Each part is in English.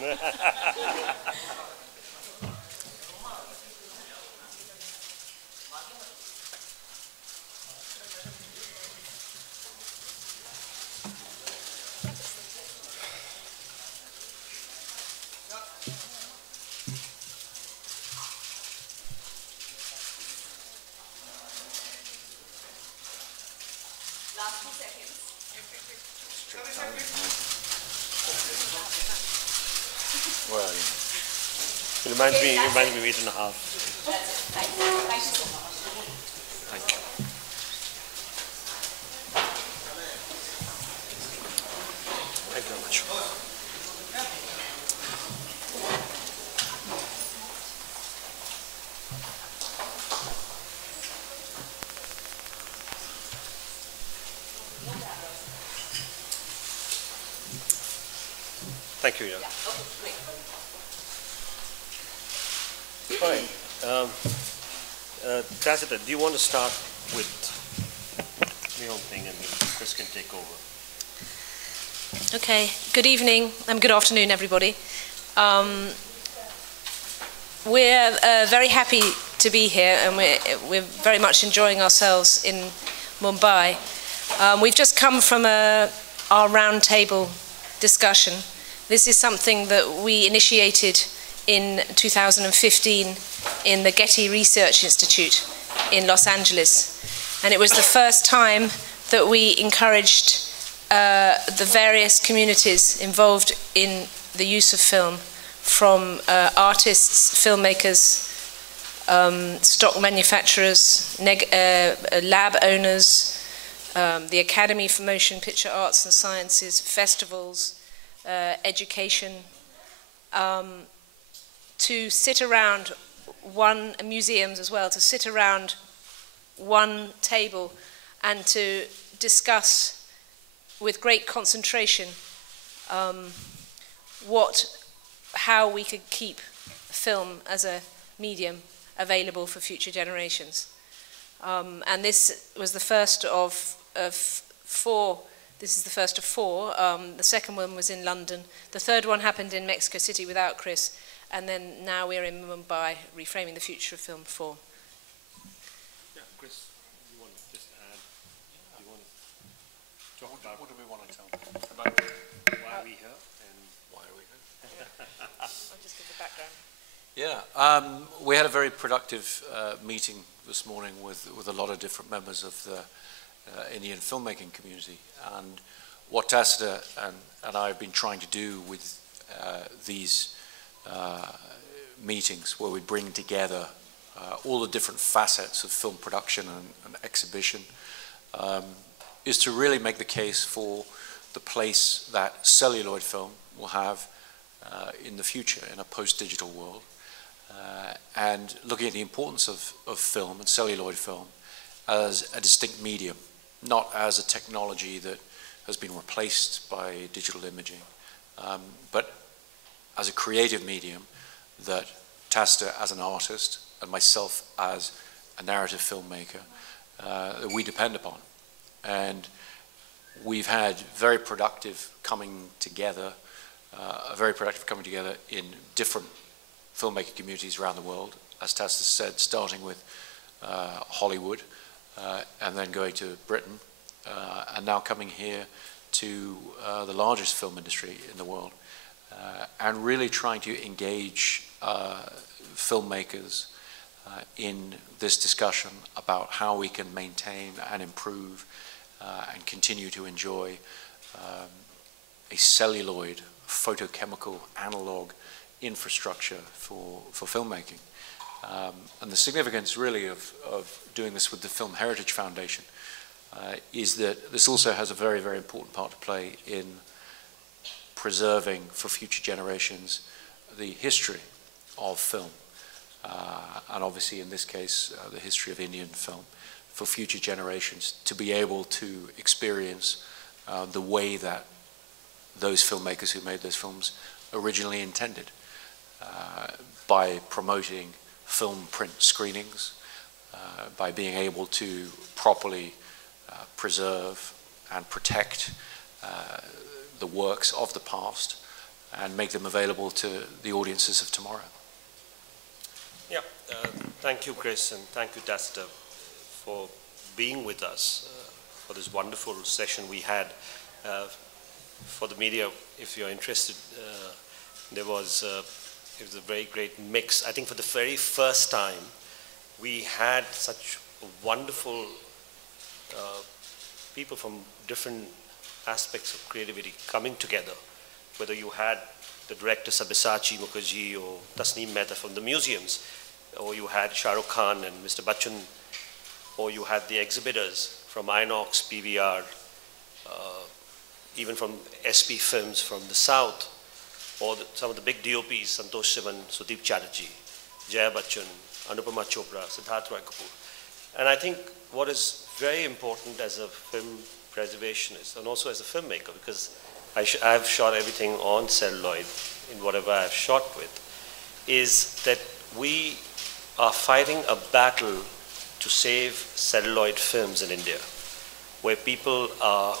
Well, it reminds me of 8.5. Thank you so much. Thank you. Thank you very much. Thank you, Jan. All right. Tacita, do you want to start with your own thing and Chris can take over? Okay. Good evening and good afternoon, everybody. We're very happy to be here and we're very much enjoying ourselves in Mumbai. We've just come from our roundtable discussion. This is something that we initiated in 2015 in the Getty Research Institute in Los Angeles. And it was the first time that we encouraged the various communities involved in the use of film, from artists, filmmakers, stock manufacturers, lab owners, the Academy for Motion Picture Arts and Sciences, festivals, education, to sit around museums as well, to sit around one table and to discuss with great concentration how we could keep film as a medium available for future generations. And this was the first of four. This is the first of four. The second one was in London. The third one happened in Mexico City without Chris. And then now we're in Mumbai, Reframing the Future of Film 4. Yeah, Chris, you want to just add? You want to talk about what do we want to tell them about why are we here and why are we here? I'll just give the background. Yeah, we had a very productive meeting this morning with a lot of different members of the Indian filmmaking community, and what Tacita and I have been trying to do with these meetings, where we bring together all the different facets of film production and exhibition, is to really make the case for the place that celluloid film will have in the future in a post-digital world, and looking at the importance of film and celluloid film as a distinct medium, not as a technology that has been replaced by digital imaging, but as a creative medium that Tacita as an artist and myself as a narrative filmmaker that we depend upon. And we've had very productive coming together, in different filmmaking communities around the world, as Tacita said, starting with Hollywood, and then going to Britain, and now coming here to the largest film industry in the world, and really trying to engage filmmakers in this discussion about how we can maintain and improve and continue to enjoy a celluloid, photochemical, analog infrastructure for filmmaking. And the significance really of doing this with the Film Heritage Foundation is that this also has a very, very important part to play in preserving for future generations the history of film, and obviously in this case the history of Indian film, for future generations to be able to experience the way that those filmmakers who made those films originally intended, by promoting film print screenings, by being able to properly preserve and protect the works of the past, and make them available to the audiences of tomorrow. Yeah, thank you, Chris, and thank you, Tacita, for being with us for this wonderful session we had. For the media, if you're interested, it was a very great mix. I think for the very first time, we had such wonderful people from different aspects of creativity coming together, whether you had the director Sabyasachi Mukherjee or Tasneem Mehta from the museums, or you had Shah Rukh Khan and Mr. Bachchan, or you had the exhibitors from Inox, PVR, even from SP Films from the South, or some of the big DOPs, Santosh Sivan, Sudeep Chatterjee, Jaya Bachchan, Anupama Chopra, Siddharth Roy Kapoor. And I think what is very important as a film preservationist and also as a filmmaker, because I've shot everything on celluloid in whatever I've shot with, is that we are fighting a battle to save celluloid films in India, where people are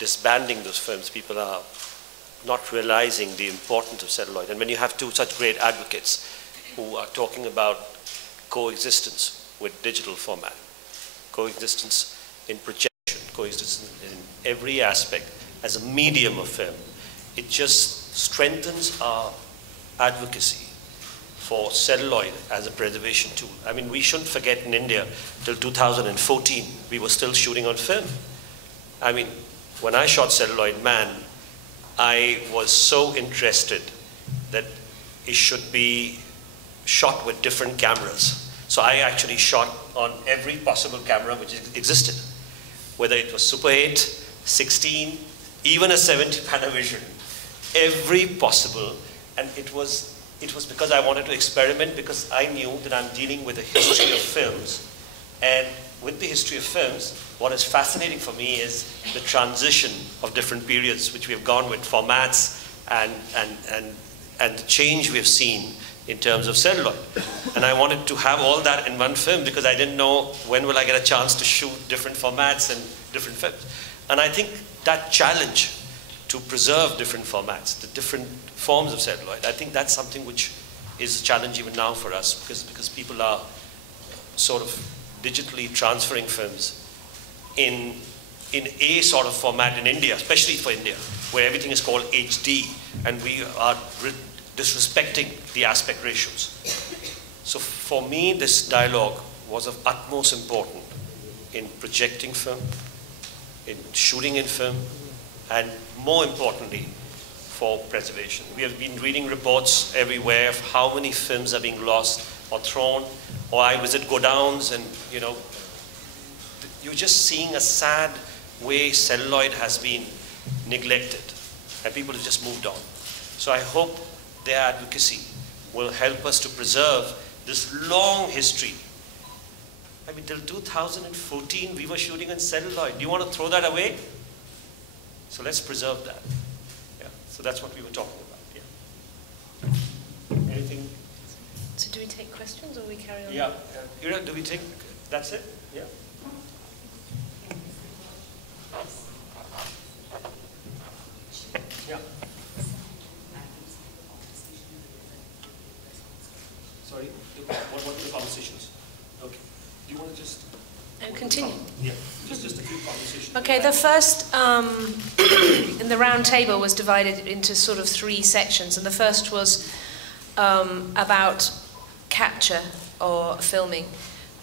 disbanding those films. People are not realizing the importance of celluloid. And when you have two such great advocates who are talking about coexistence with digital format, coexistence in projection, coexistence in every aspect as a medium of film, it just strengthens our advocacy for celluloid as a preservation tool. I mean, we shouldn't forget in India, till 2014, we were still shooting on film. I mean, when I shot Celluloid Man, I was so interested that it should be shot with different cameras. So I actually shot on every possible camera which existed, whether it was Super 8, 16, even a 70 Panavision, every possible. And it was because I wanted to experiment, because I knew that I'm dealing with a history of films. And with the history of films, what is fascinating for me is the transition of different periods which we have gone with, formats and the change we've seen in terms of celluloid. And I wanted to have all that in one film because I didn't know when will I get a chance to shoot different formats and different films. And I think that challenge to preserve different formats, the different forms of celluloid, I think that's something which is a challenge even now for us, because people are sort of digitally transferring films in a sort of format in India, especially for India, where everything is called HD, and we are disrespecting the aspect ratios. So for me, this dialogue was of utmost importance in projecting film, in shooting in film, and more importantly, for preservation. We have been reading reports everywhere of how many films are being lost or thrown, or I visit godowns and, you know, you're just seeing a sad way celluloid has been neglected and people have just moved on. So I hope their advocacy will help us to preserve this long history. I mean, till 2014, we were shooting in celluloid. Do you want to throw that away? So let's preserve that. Yeah. So that's what we were talking about. Yeah. Anything? So do we take questions or we carry on? Yeah. Ira, do we take? That's it? Yeah. Yeah. Sorry, what were the conversations? Okay. Do you want to just... continue? Yeah, just a few conversations. Okay, the first, in the round table was divided into sort of three sections, and the first was about capture or filming.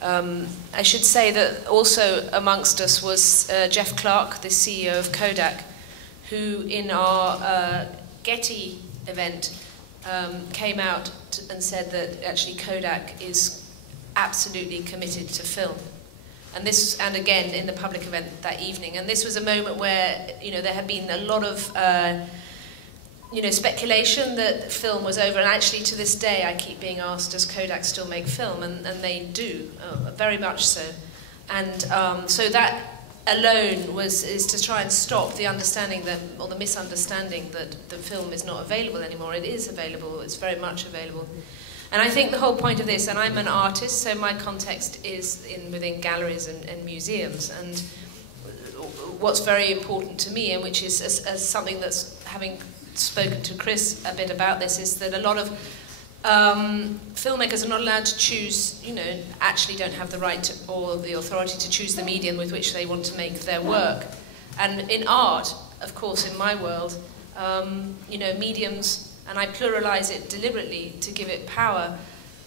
I should say that also amongst us was Jeff Clark, the CEO of Kodak, who in our Getty event came out and said that actually Kodak is absolutely committed to film. And this, and again in the public event that evening, and this was a moment where, you know, there had been a lot of you know, speculation that film was over, and actually to this day I keep being asked, does Kodak still make film? And they do, very much so. And so that alone is to try and stop the understanding that, or the misunderstanding that the film is not available anymore. It is available, it's very much available. And I think the whole point of this, and I'm an artist, so my context is within galleries and museums, and what's very important to me, and which is as something that's having spoken to Chris a bit about this, is that a lot of filmmakers are not allowed to choose, actually don't have the right to, or the authority to choose the medium with which they want to make their work. And in art, of course, in my world, mediums, and I pluralize it deliberately to give it power,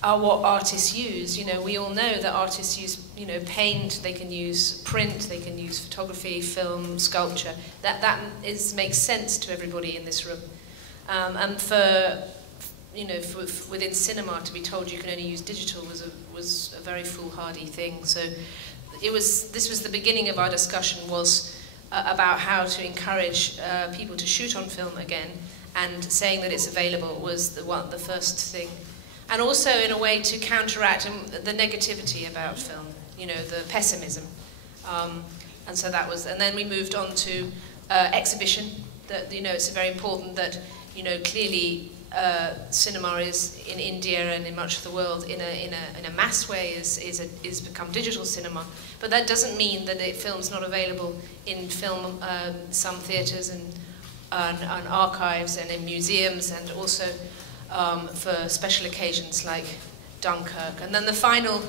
are what artists use. We all know that artists use, paint, they can use print, they can use photography, film, sculpture. That makes sense to everybody in this room. And for within cinema to be told you can only use digital was a very foolhardy thing. So this was the beginning of our discussion, was about how to encourage people to shoot on film again, and saying that it's available was the first thing. And also in a way to counteract the negativity about film, the pessimism. And so that was, and then we moved on to exhibition. That it's very important that clearly cinema is in India and in much of the world in a mass way is become digital cinema, but that doesn't mean that film's not available in film some theatres and archives and in museums, and also for special occasions like Dunkirk. And then the final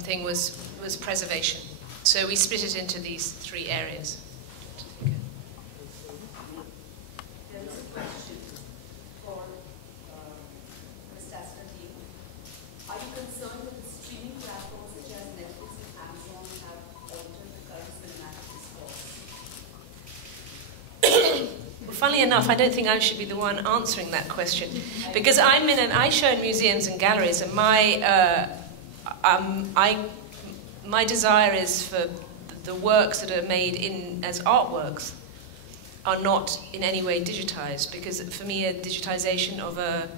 thing was preservation. So we split it into these 3 areas. Funnily enough, I don't think I should be the one answering that question, because I show in museums and galleries, and my desire is for the works that are made as artworks are not in any way digitized, because for me a digitization of a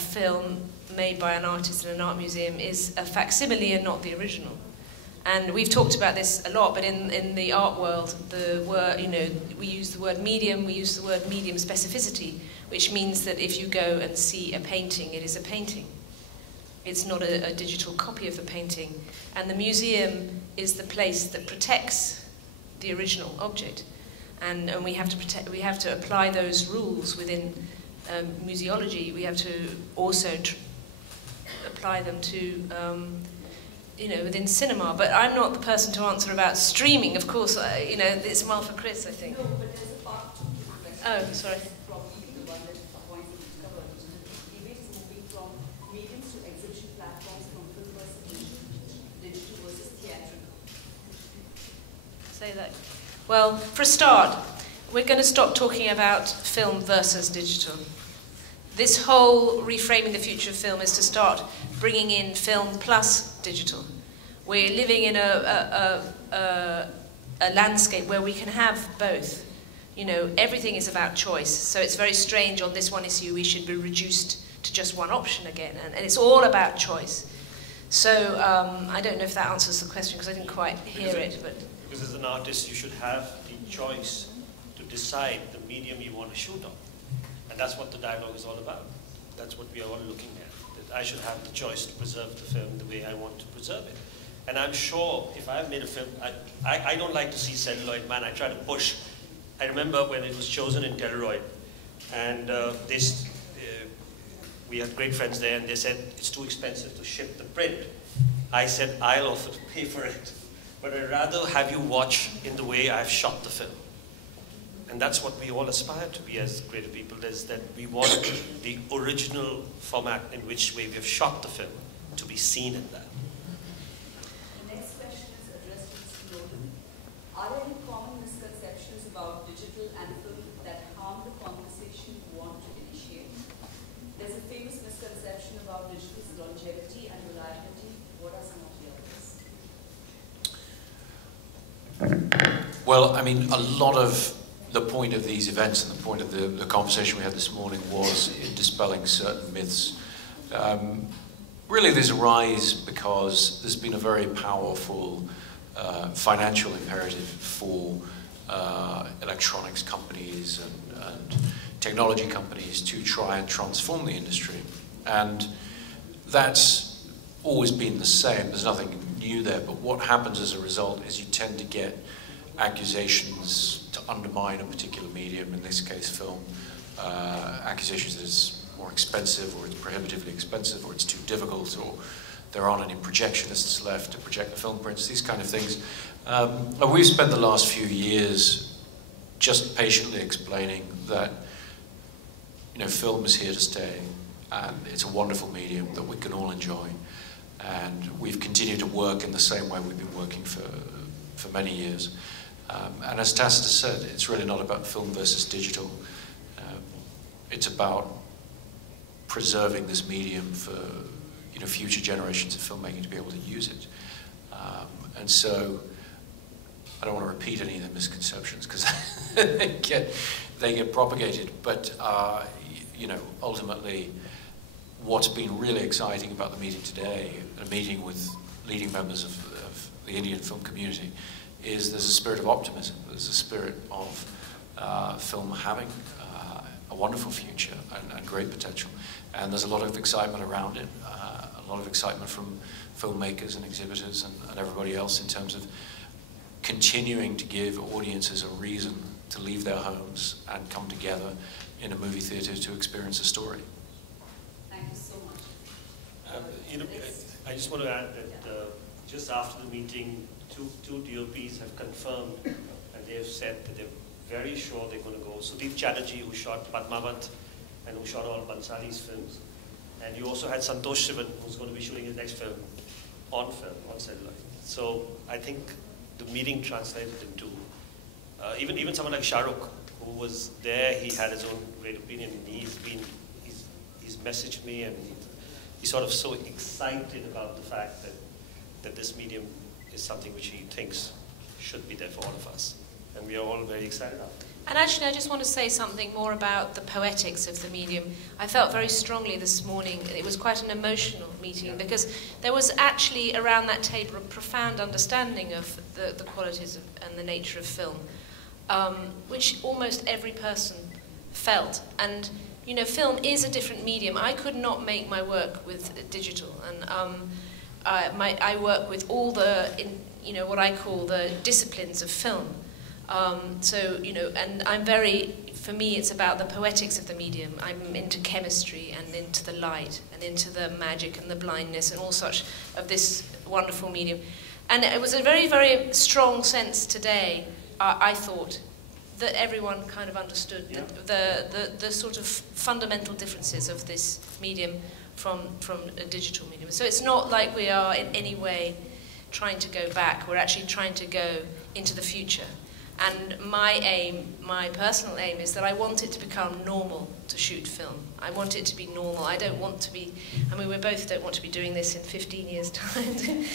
film made by an artist in an art museum is a facsimile and not the original. And we've talked about this a lot, but in the art world, the word, we use the word medium, we use the word medium specificity, which means that if you go and see a painting, it is a painting. It's not a digital copy of the painting. And the museum is the place that protects the original object. And we have to apply those rules within museology. We have to also apply them to within cinema. But I'm not the person to answer about streaming, of course. It's more for Chris, I think. No, but there's a part to the question. Oh, sorry. Probably the one that points that you covered, which is the debate is moving from mediums to exhibition platforms, from film versus digital versus theatrical. Say that. Well, for a start, we're going to stop talking about film versus digital. This whole reframing the future of film is to start bringing in film plus digital. We're living in a landscape where we can have both. Everything is about choice. So it's very strange on this one issue we should be reduced to just one option again. And it's all about choice. So I don't know if that answers the question, because I didn't quite hear it. Because as an artist, you should have the choice to decide the medium you want to shoot on. And that's what the dialogue is all about. That's what we are all looking at. That I should have the choice to preserve the film the way I want to preserve it. And I'm sure if I've made a film, I don't like to see celluloid, man. I try to push. I remember when it was chosen in Telluroid, and we had great friends there, and they said, it's too expensive to ship the print. I said, I'll offer to pay for it. But I'd rather have you watch in the way I've shot the film. And that's what we all aspire to be as creative people, is that we want the original format in which way we have shot the film to be seen in that. The next question is addressed to Mr. Nolan. Are there any common misconceptions about digital and film that harm the conversation you want to initiate? There's a famous misconception about digital's longevity and reliability. What are some of the others? Well, I mean, a lot of the point of these events and the point of the conversation we had this morning was in dispelling certain myths. Really, there's a rise because there's been a very powerful financial imperative for electronics companies and technology companies to try and transform the industry. And that's always been the same. There's nothing new there. But what happens as a result is you tend to get accusations to undermine a particular medium, in this case film, accusations that it's more expensive, or it's prohibitively expensive, or it's too difficult, or there aren't any projectionists left to project the film prints, these kind of things. We've spent the last few years just patiently explaining that, you know, film is here to stay, and it's a wonderful medium that we can all enjoy. And we've continued to work in the same way we've been working for many years. And as Tacita said, it's really not about film versus digital. It's about preserving this medium for, you know, future generations of filmmaking to be able to use it. And so, I don't want to repeat any of the misconceptions because they get propagated. But you know, ultimately, what's been really exciting about the meeting today, a meeting with leading members of the Indian film community, is there's a spirit of optimism. There's a spirit of film having a wonderful future and great potential. And there's a lot of excitement around it, a lot of excitement from filmmakers and exhibitors and everybody else in terms of continuing to give audiences a reason to leave their homes and come together in a movie theater to experience a story. Thank you so much. You know, I just want to add that just after the meeting, two DOPs have confirmed, and they have said that they're very sure they're going to go. Sudeep Chatterjee, who shot Padmavat and who shot all Bansali's films, and you also had Santosh Sivan, who's going to be shooting his next film, on celluloid. So I think the meeting translated into even someone like Shah Rukh, who was there. He had his own great opinion. He's messaged me, and he's sort of so excited about the fact that this medium is something which he thinks should be there for all of us, and we are all very excited about it. And actually, I just want to say something more about the poetics of the medium. I felt very strongly this morning, it was quite an emotional meeting, because there was actually around that table a profound understanding of the qualities and the nature of film, which almost every person felt. And, you know, film is a different medium. I could not make my work with digital, and I work with all the, you know, what I call the disciplines of film. So, you know, and for me it's about the poetics of the medium. I'm into chemistry and into the light and into the magic and the blindness and all such of this wonderful medium. And it was a very, very strong sense today, I thought, that everyone kind of understood the sort of fundamental differences of this medium from a digital medium. So it's not like we are in any way trying to go back. We're actually trying to go into the future. And my aim, my personal aim, is that I want it to become normal to shoot film. I want it to be normal. I don't want to be, I mean, we both don't want to be doing this in 15 years' time.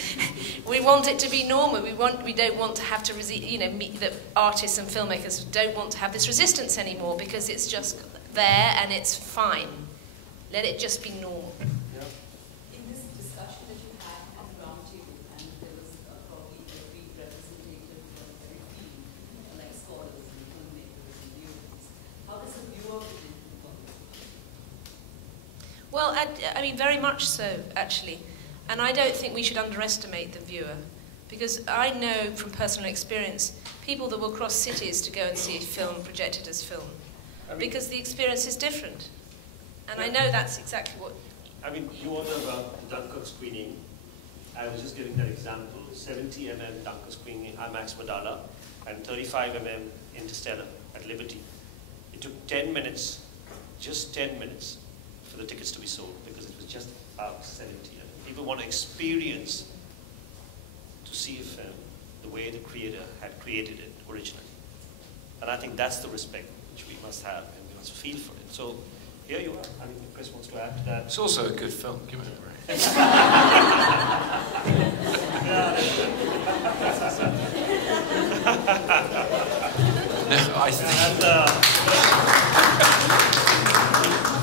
We want it to be normal. We don't want to have to, you know, that artists and filmmakers don't want to have this resistance anymore, because it's just there and it's fine. Let it just be normal. In this discussion that you had at the round table, and there was probably every representative from every field, like scholars and filmmakers and viewers, how does the viewer fit into the conversation? Well, I mean, very much so, actually. And I don't think we should underestimate the viewer, because I know from personal experience people that will cross cities to go and see a film projected as film, because the experience is different. And I know that's exactly what... I mean, you wonder about the Dunkirk screening. I was just giving that example. 70 mm Dunkirk screening, IMAX Madala, and 35 mm Interstellar at Liberty. It took 10 minutes, just 10 minutes, for the tickets to be sold, because it was just about 70 mm. People want to experience, to see a film the way the creator had created it originally. And I think that's the respect which we must have, and we must feel for it. So here you are. I mean, if Chris wants to add to that. It's also a good film, give it a break.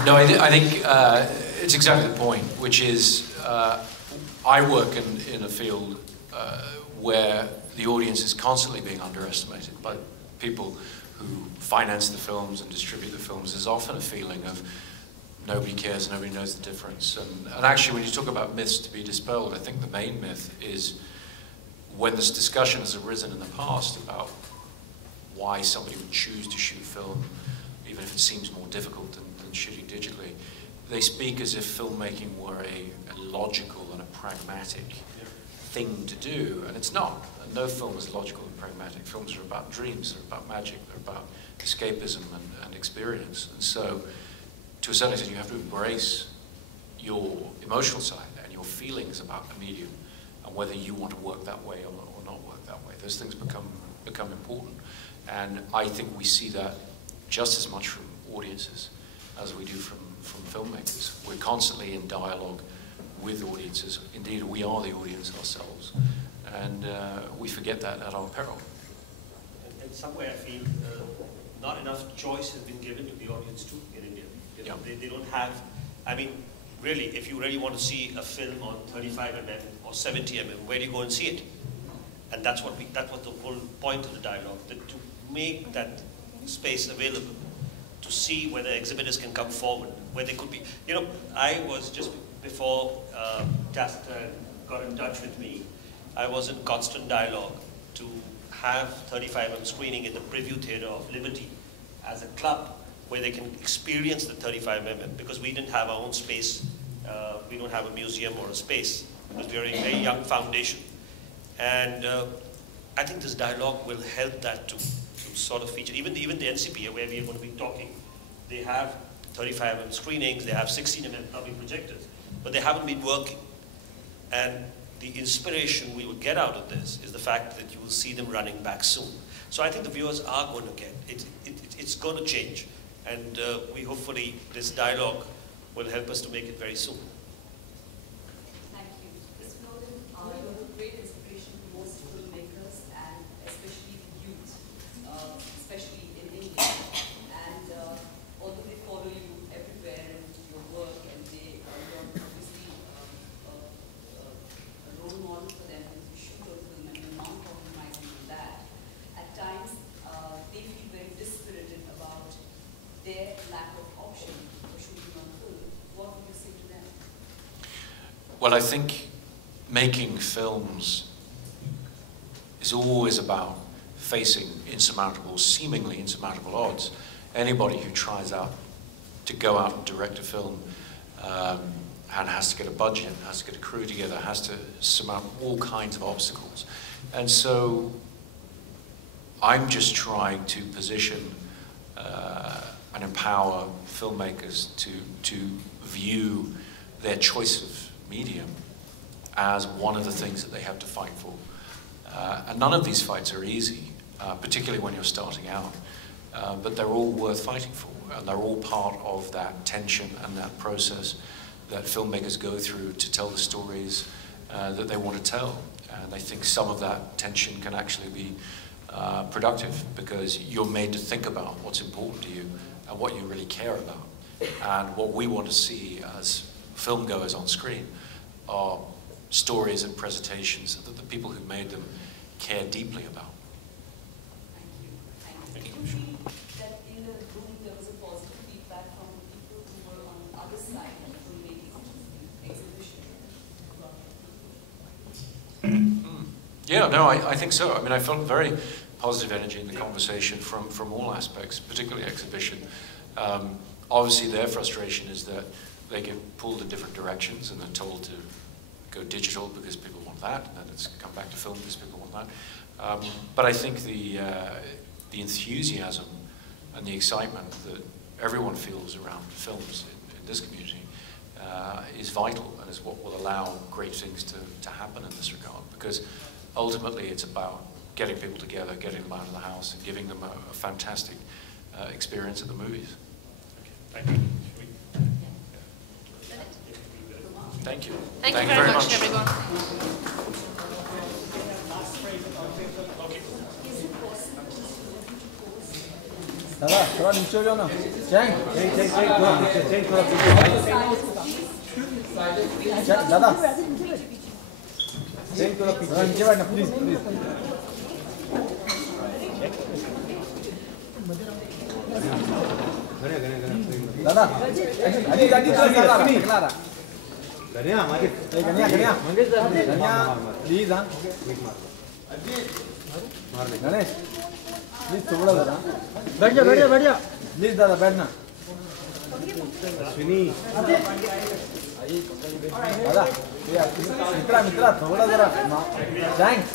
I think it's exactly the point, which is I work in a field where the audience is constantly being underestimated by people who finance the films and distribute the films. There's often a feeling of nobody cares, nobody knows the difference. And actually, when you talk about myths to be dispelled, I think the main myth is when this discussion has arisen in the past about why somebody would choose to shoot film, even if it seems more difficult than shooting digitally, they speak as if filmmaking were a logical and a pragmatic thing to do, and it's not. And no film is logical and pragmatic. Films are about dreams, they're about magic, they're about escapism and experience. And so, to a certain extent, you have to embrace your emotional side and your feelings about a medium, and whether you want to work that way or not work that way. Those things become important. And I think we see that just as much from audiences as we do from filmmakers. We're constantly in dialogue with audiences. Indeed, we are the audience ourselves. And we forget that at our peril. And somewhere I feel not enough choice has been given to the audience too in India. You know, they don't have, I mean, really, if you really want to see a film on 35mm or 70mm, where do you go and see it? And that was the whole point of the dialogue, that to make that space available, to see whether exhibitors can come forward, where they could be. You know, I was just before Tacita got in touch with me, I was in constant dialogue to have 35mm screening in the preview theater of Liberty as a club where they can experience the 35mm, because we didn't have our own space. We don't have a museum or a space because we are a very young foundation. And I think this dialogue will help that to sort of feature. Even the NCP, where we are going to be talking, they have 35mm screenings, they have 16mm public projectors, but they haven't been working. And the inspiration we will get out of this is the fact that you will see them running back soon. So I think the viewers are going to get it. It's going to change. And we hopefully, this dialogue will help us to make it very soon. Thank you. Mr. Nolan, you're a great inspiration to most filmmakers and especially youth, especially in India. And although they follow you everywhere in your work and you're obviously a role model for them to shoot a film and you're not compromising on that, at times they feel very dispirited about their lack of option for shooting on film. What would you say to them? Well, I think making films is always about facing insurmountable, seemingly insurmountable odds. Anybody who tries out to go out and direct a film and has to get a budget, has to get a crew together, has to surmount all kinds of obstacles. And so I'm just trying to position and empower filmmakers to view their choice of medium as one of the things that they have to fight for. And none of these fights are easy, particularly when you're starting out, but they're all worth fighting for, and they're all part of that tension and that process that filmmakers go through to tell the stories that they want to tell. And I think some of that tension can actually be productive, because you're made to think about what's important to you and what you really care about. And what we want to see as film goers on screen are stories and presentations that the people who made them care deeply about. Thank you. Thank you. Did you feel that in the room there was a positive feedback from people who were on the other side of the filmmaking exhibition? Yeah, no, I think so. I mean, I felt very positive energy in the conversation from all aspects, particularly exhibition. Obviously, their frustration is that they get pulled in different directions and they're told to go digital because people want that, and then it's come back to film because people want that. But I think the enthusiasm and the excitement that everyone feels around films in this community is vital, and is what will allow great things to happen in this regard. Because ultimately, it's about getting people together, getting them out of the house, and giving them a fantastic experience at the movies. Okay. Thank you. Thank you. Thank you very much, everyone. दादा थोड़ा नीचे हो जाओ ना चैन थोड़ा नीचे चैन थोड़ा पीछे दादा चैन थोड़ा नीचे बैठना प्लीज दादा अभी गाड़ी चला रहा गनिया हमारे गनिया प्लीज हाँ गणेश प्लीज थोड़ा दादा बैठ जा प्लीज दादा बैठना दादा मित्रा मित्रा थोड़ा जरा थैंक्स